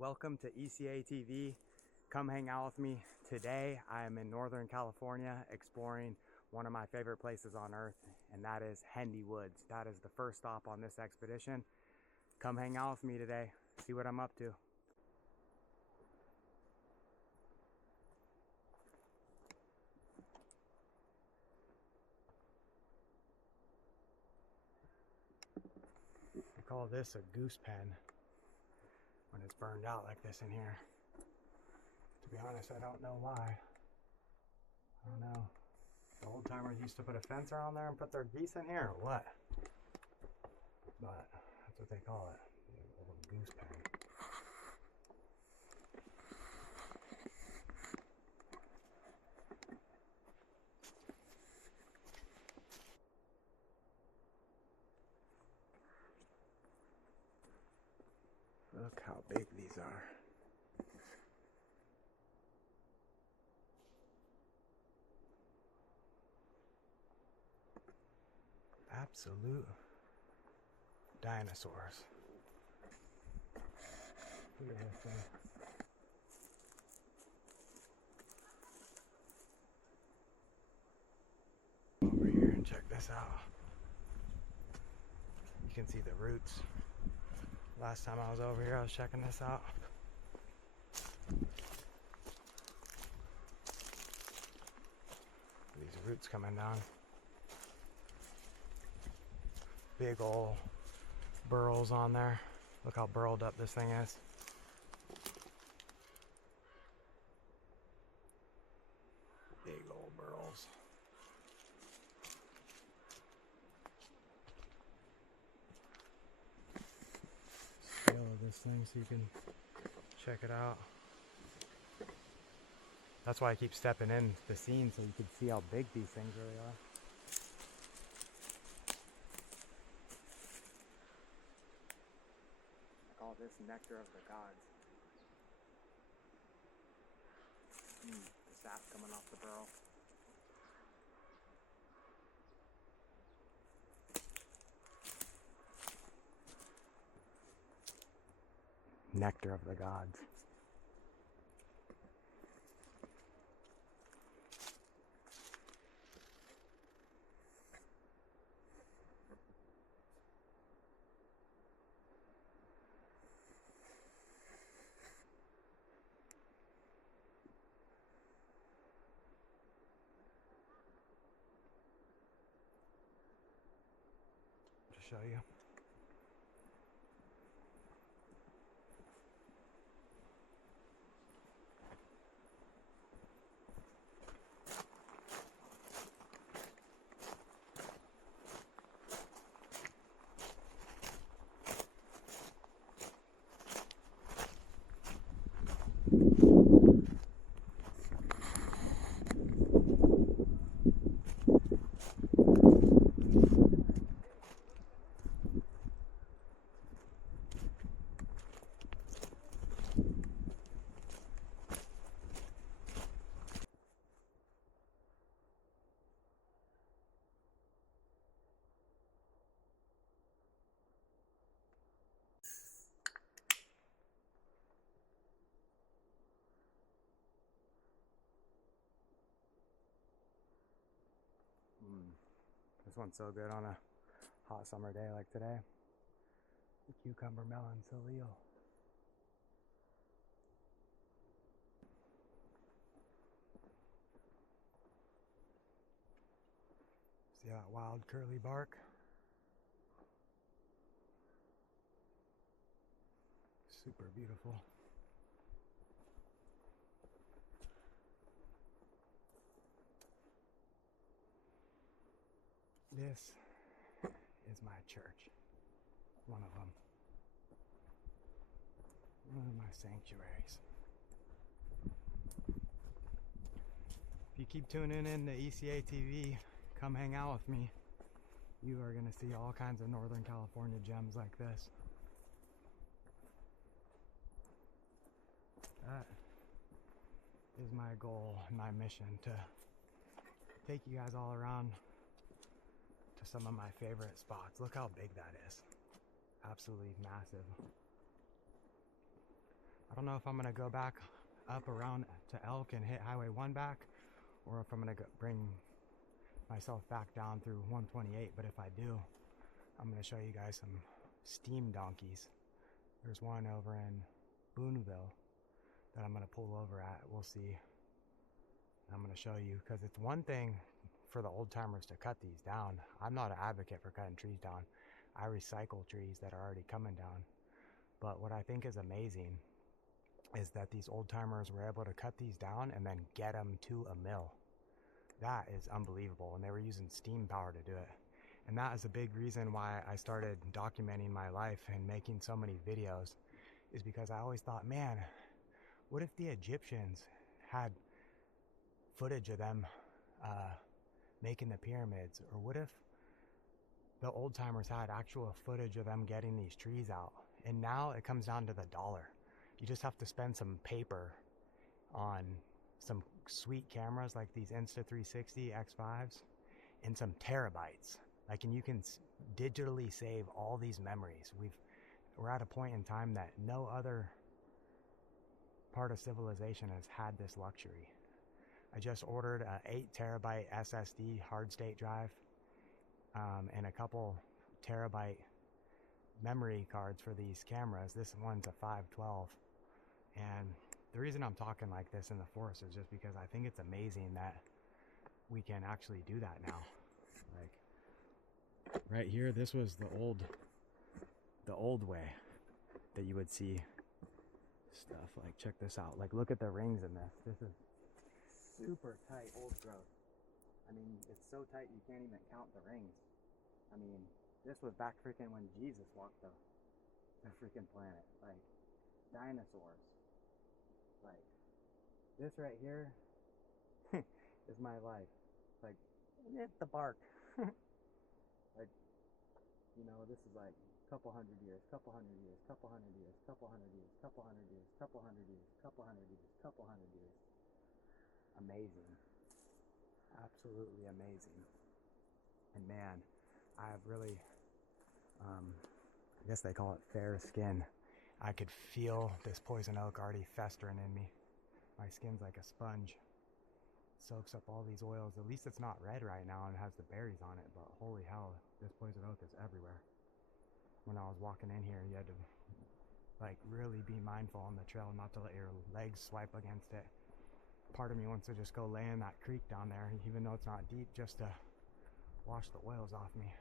Welcome to ECA TV. Come hang out with me. Today I am in Northern California exploring one of my favorite places on earth, and that is Hendy Woods. That is the first stop on this expedition. Come hang out with me today. See what I'm up to. I call this a goose pen when it's burned out like this in here. To be honest, I don't know why. I don't know. The old timers used to put a fence around there and put their geese in here, or what? But that's what they call it, the old goose pen. Look how big these are. Absolute dinosaurs. Look at this thing. Over here and check this out. You can see the roots. Last time I was over here, I was checking this out. These roots coming down. Big old burrows on there. Look how burrowed up this thing is. Big old burrows. Scale of this thing so you can check it out. That's why I keep stepping in the scene so you can see how big these things really are. I call this nectar of the gods. The sap coming off the burrow. Nectar of the gods. To show you. This one's so good on a hot summer day like today. The cucumber melon salil. See that wild curly bark? Super beautiful. This is my church. One of them. One of my sanctuaries. If you keep tuning in to ECA TV, come hang out with me. You are going to see all kinds of Northern California gems like this. That is my goal, my mission, to take you guys all around to some of my favorite spots. Look how big that is. Absolutely massive. I don't know if I'm gonna go back up around to Elk and hit Highway 1 back, or if I'm gonna bring myself back down through 128. But if I do, I'm gonna show you guys some steam donkeys. There's one over in Boonville that I'm gonna pull over at. We'll see. I'm gonna show you, because it's one thing for the old timers to cut these down. I'm not an advocate for cutting trees down. I recycle trees that are already coming down. But what I think is amazing is that these old timers were able to cut these down and then get them to a mill. That is unbelievable. And they were using steam power to do it. And that is a big reason why I started documenting my life and making so many videos, is because I always thought, man, what if the Egyptians had footage of them making the pyramids? Or what if the old timers had actual footage of them getting these trees out? And now it comes down to the dollar. You just have to spend some paper on some sweet cameras like these Insta360 X5s and some terabytes. Like, and you can digitally save all these memories. We're at a point in time that no other part of civilization has had this luxury. I just ordered a 8 terabyte SSD hard state drive and a couple terabyte memory cards for these cameras. This one's a 512. And the reason I'm talking like this in the forest is just because I think it's amazing that we can actually do that now. Like right here, this was the old way that you would see stuff. Like, check this out. Like, look at the rings in this. This is super tight old growth. I mean, it's so tight you can't even count the rings. I mean, this was back freaking when Jesus walked the freaking planet. Like, dinosaurs. Like, this right here is my life. Like, it's the bark. Like, you know, this is like couple hundred years, couple hundred years, couple hundred years, couple hundred years, couple hundred years, couple hundred years, couple hundred years, couple hundred years. Amazing. Absolutely amazing. And man, I have really, I guess they call it fair skin. I could feel this poison oak already festering in me. My skin's like a sponge. Soaks up all these oils. At least it's not red right now and has the berries on it, but holy hell, this poison oak is everywhere. When I was walking in here, you had to like really be mindful on the trail not to let your legs swipe against it. Part of me wants to just go lay in that creek down there, even though it's not deep, just to wash the oils off me.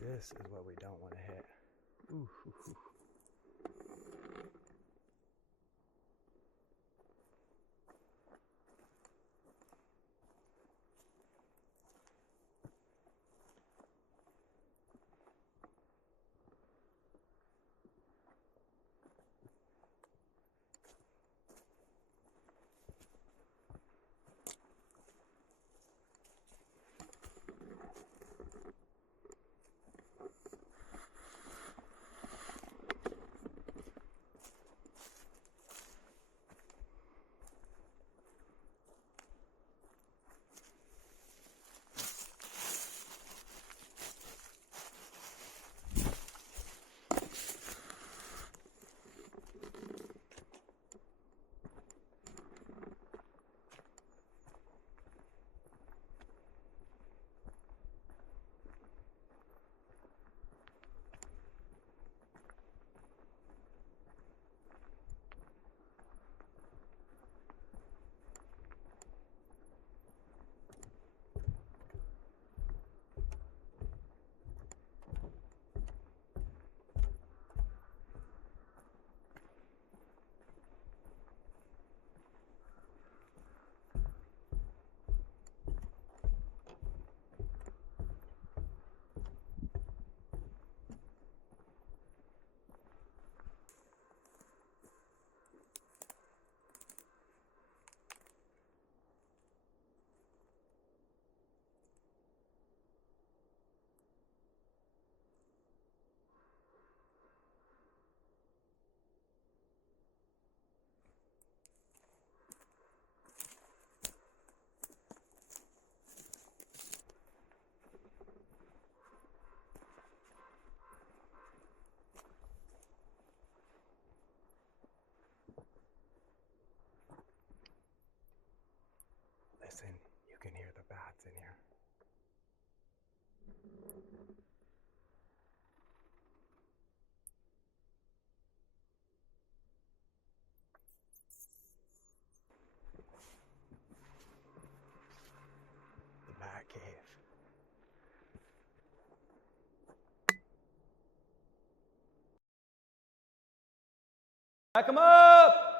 This is what we don't want to hit. Ooh, ooh, ooh. The Bat Cave. Back 'em up!